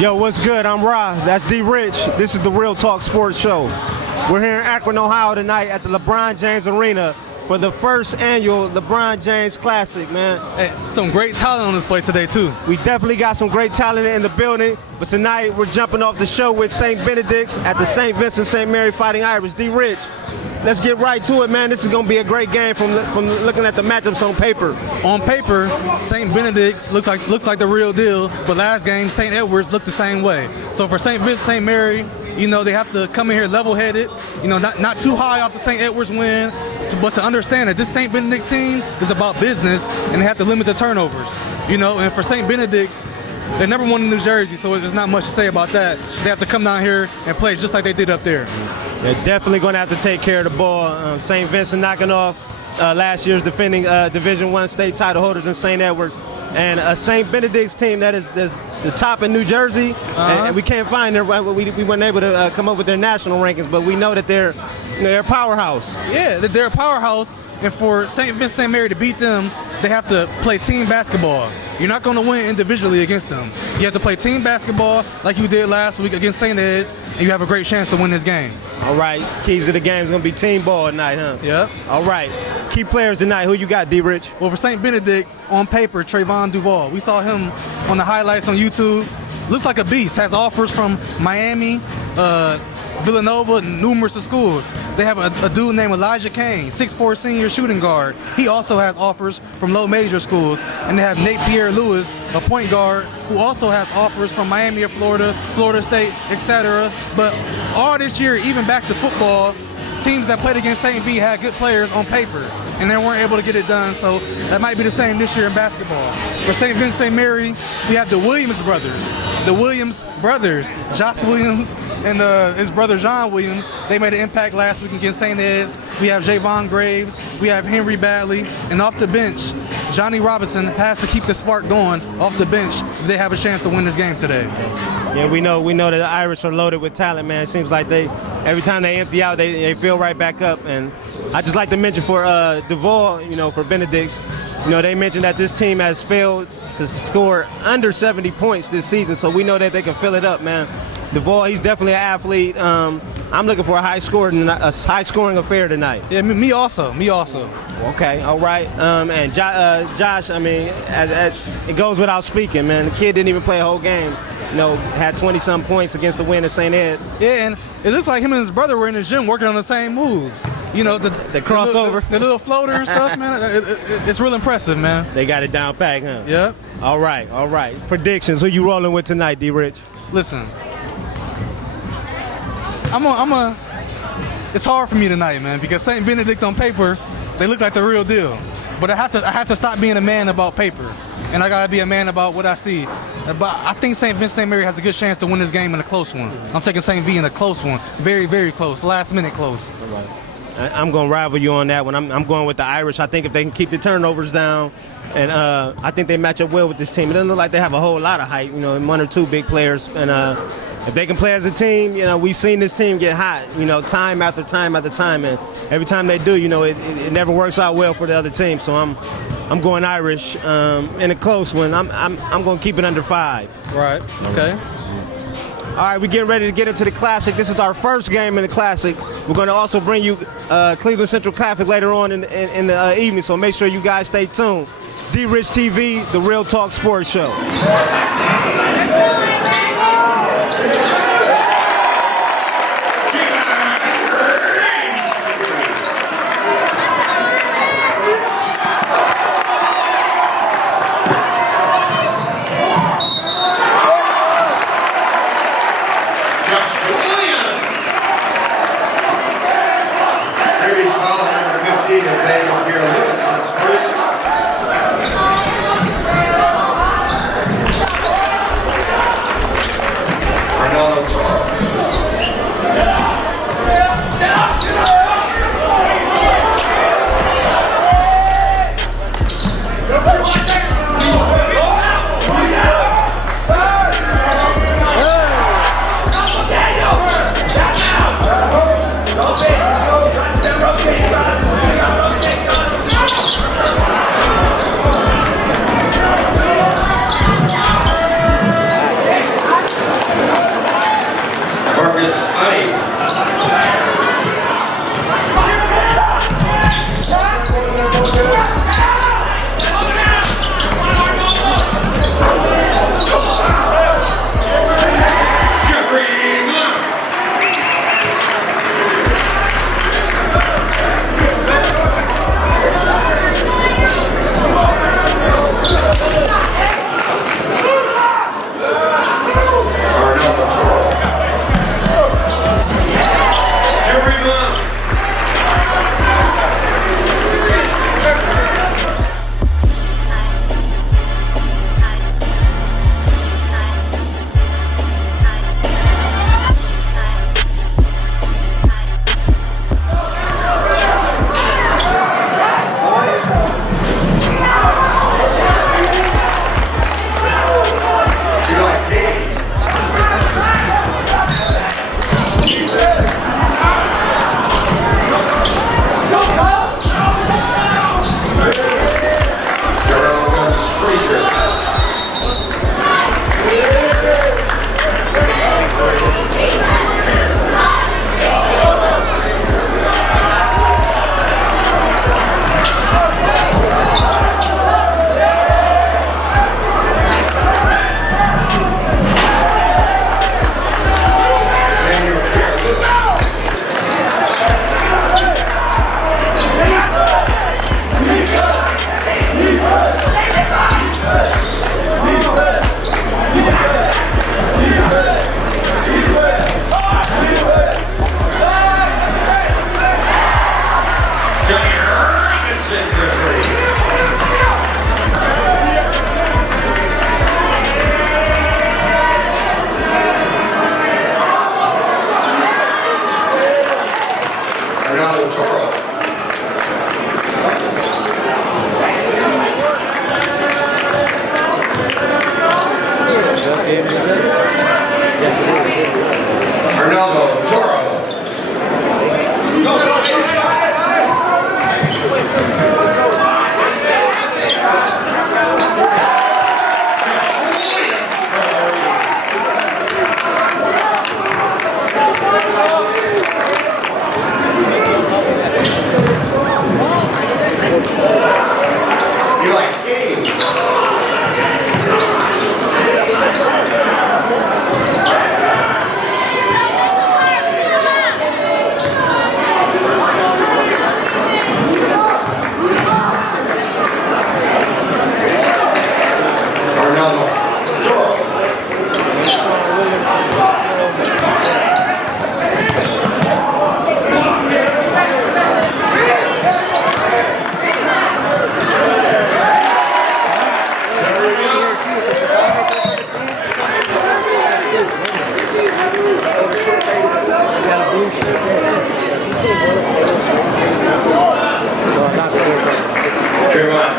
Yo, what's good? I'm Ra. That's D Rich. This is the Real Talk Sports Show. We're here in Akron, Ohio tonight at the LeBron James Arena for the first annual LeBron James Classic, man. Hey, some great talent on display today, too. We definitely got some great talent in the building, but tonight we're jumping off the show with St. Benedict's at the St. Vincent St. Fighting Irish. D Rich, let's get right to it, man. This is going to be a great game from looking at the matchups on paper. On paper, St. Benedict's looks like the real deal, but last game, St. Edward's looked the same way. So for St. Vincent St. Mary, you know, they have to come in here level-headed, you know, not too high off the St. Edward's win, but to understand that this St. Benedict team is about business and they have to limit the turnovers, you know. And for St. Benedict's, they're number one in New Jersey, so there's not much to say about that. They have to come down here and play just like they did up there. They're definitely going to have to take care of the ball. St. Vincent knocking off last year's defending Division I state title holders in St. Edward's. And a St. Benedict's team that is the top in New Jersey, and we can't find their. We weren't able to come up with their national rankings, but we know that they're a powerhouse. Yeah, they're a powerhouse, and for St. Vincent St. Mary to beat them, they have to play team basketball. You're not going to win individually against them. You have to play team basketball like you did last week against St. Ed's, and you have a great chance to win this game. All right, keys to the game is going to be team ball tonight, huh? Yep. All right, key players tonight. Who you got, D. Rich? Well, for St. Benedict, on paper, Trevon Duvall. We saw him on the highlights on YouTube. Looks like a beast. Has offers from Miami, Villanova, numerous of schools. They have a dude named Elijah Kane, 6'4" senior shooting guard. He also has offers from low major schools. And they have Nate Pierre-Louis, a point guard, who also has offers from Miami of Florida, Florida State, etc. But all this year, even back to football, teams that played against St. V had good players on paper, and they weren't able to get it done. So that might be the same this year in basketball. For St. Vincent St. Mary, we have the Williams brothers. The Williams brothers, Josh Williams and his brother John Williams, they made an impact last week against St. Ed's. We have Javon Graves, we have Henry Badley, and off the bench, Johnny Robinson has to keep the spark going off the bench if they have a chance to win this game today. Yeah, we know that the Irish are loaded with talent, man. It seems like every time they empty out, they fill right back up. And I just like to mention for Duvall, you know, for Benedict's, you know, they mentioned that this team has failed to score under 70 points this season, so we know that they can fill it up, man. Duvall, he's definitely an athlete. I'm looking for a high scoring affair tonight. Yeah, me also. Okay, all right. And Josh, I mean, it goes without speaking, man. The kid didn't even play a whole game. You know, had 20-some points against the win at St. Ed's. Yeah, and it looks like him and his brother were in the gym working on the same moves. You know, the crossover, the little floater and stuff, man. It's real impressive, man. They got it down pat, huh? Yep. All right. Predictions. Who you rolling with tonight, D. Rich? Listen, it's hard for me tonight, man, because St. Benedict on paper, they look like the real deal. But I have to stop being a man about paper, and I gotta be a man about what I see. But I think St. Vincent St. Mary has a good chance to win this game in a close one. I'm taking St. V in a close one, very, very close, last minute close. All right. I'm going to rival you on that one. I'm going with the Irish. I think if they can keep the turnovers down, and I think they match up well with this team. It doesn't look like they have a whole lot of height, you know, one or two big players. And if they can play as a team, you know, we've seen this team get hot, you know, time after time after time. And every time they do, you know, it never works out well for the other team. So I'm going Irish in a close one. I'm going to keep it under 5. Right. Okay. All right, we're getting ready to get into the Classic. This is our first game in the Classic. We're going to also bring you Cleveland Central Classic later on in the evening, so make sure you guys stay tuned. D-Rich TV, the Real Talk Sports Show.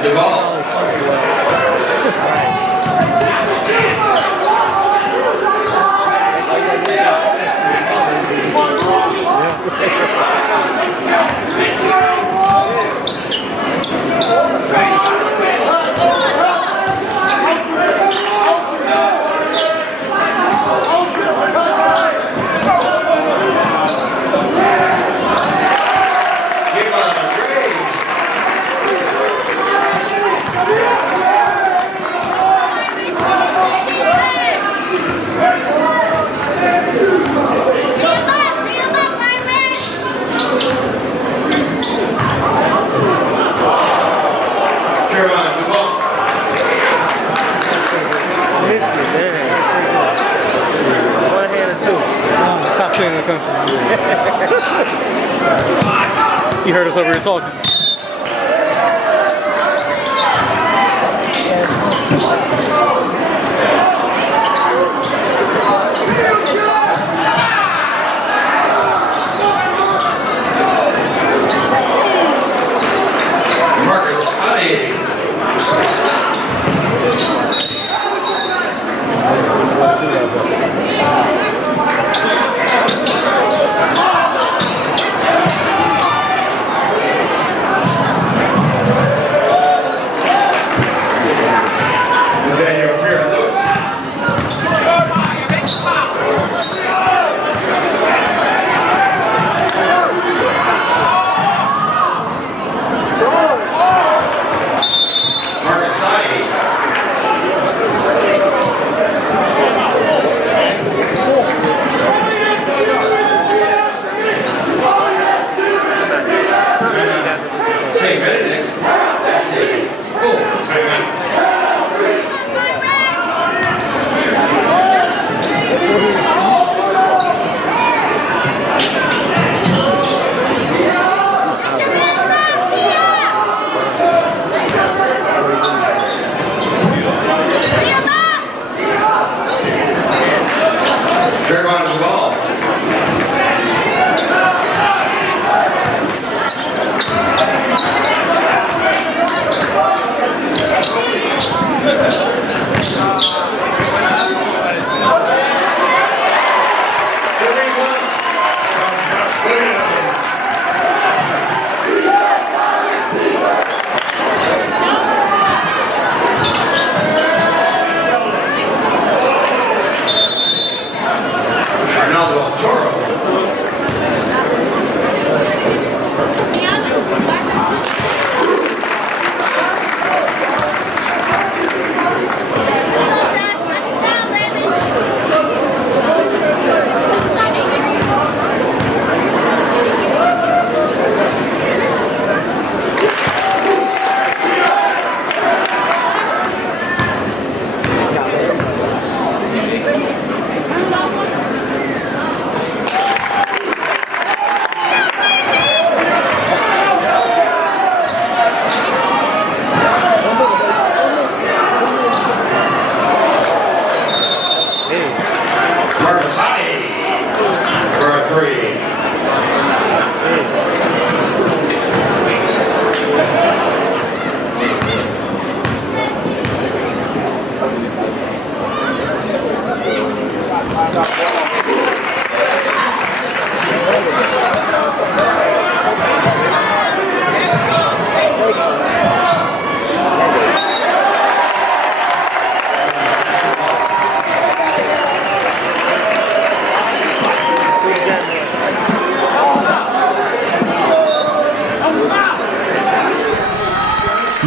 Duvall. Trevon Duvall. Missed it, man. One hand or two. Stop playing in the country. You heard us over here talking. St. Benedict. That's it. Cool. Timeout. Trevon Duvall.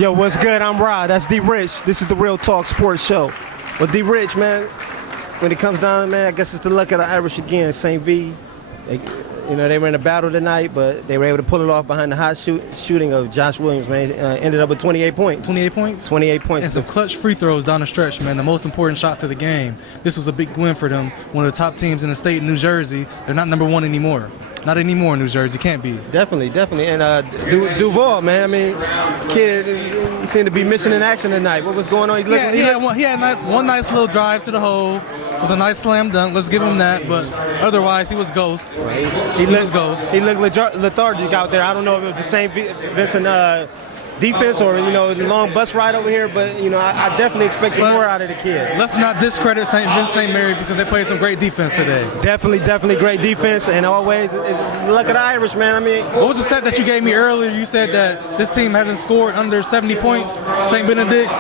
Yo, what's good? I'm Rod. That's D Rich. This is the Real Talk Sports Show. Well, D Rich, man, when it comes down, man, I guess it's the luck of the Irish again. St. V, they were in a battle tonight, but they were able to pull it off behind the hot shooting of Josh Williams, man. Ended up with 28 points. 28 points? 28 points. And some clutch free throws down the stretch, man. The most important shots of the game. This was a big win for them. One of the top teams in the state, New Jersey. They're not number one anymore. Not anymore, New Jersey. Can't be. Definitely. And Duvall, man, I mean, kid, he seemed to be missing in action tonight. What was going on? He had one nice little drive to the hole with a nice slam dunk. Let's give him that. But otherwise, he was ghost. He was ghost. He looked lethargic out there. I don't know if it was the same Vincent defense or, the long bus ride over here, but, I definitely expected more out of the kid. Let's not discredit Vincent St. Mary because they played some great defense today. Definitely great defense, and always it's luck of the Irish, man. I mean, what was the stat that you gave me earlier? You said that this team hasn't scored under 70 points, St. Benedict.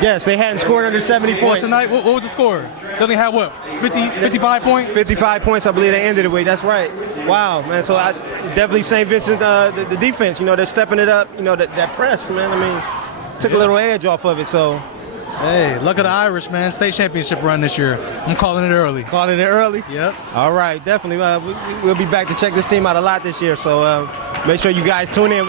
Yes, they hadn't scored under 70 points. Well, tonight, what was the score? They only had what, 55 points? 55 points, I believe they ended the week. That's right. Wow, man. So I definitely St. Vincent, the defense, they're stepping it up. That press, man. I mean, took a little edge off of it. So, hey, luck of the Irish, man. State championship run this year. I'm calling it early. Calling it early? Yep. All right, definitely. We'll be back to check this team out a lot this year. So make sure you guys tune in.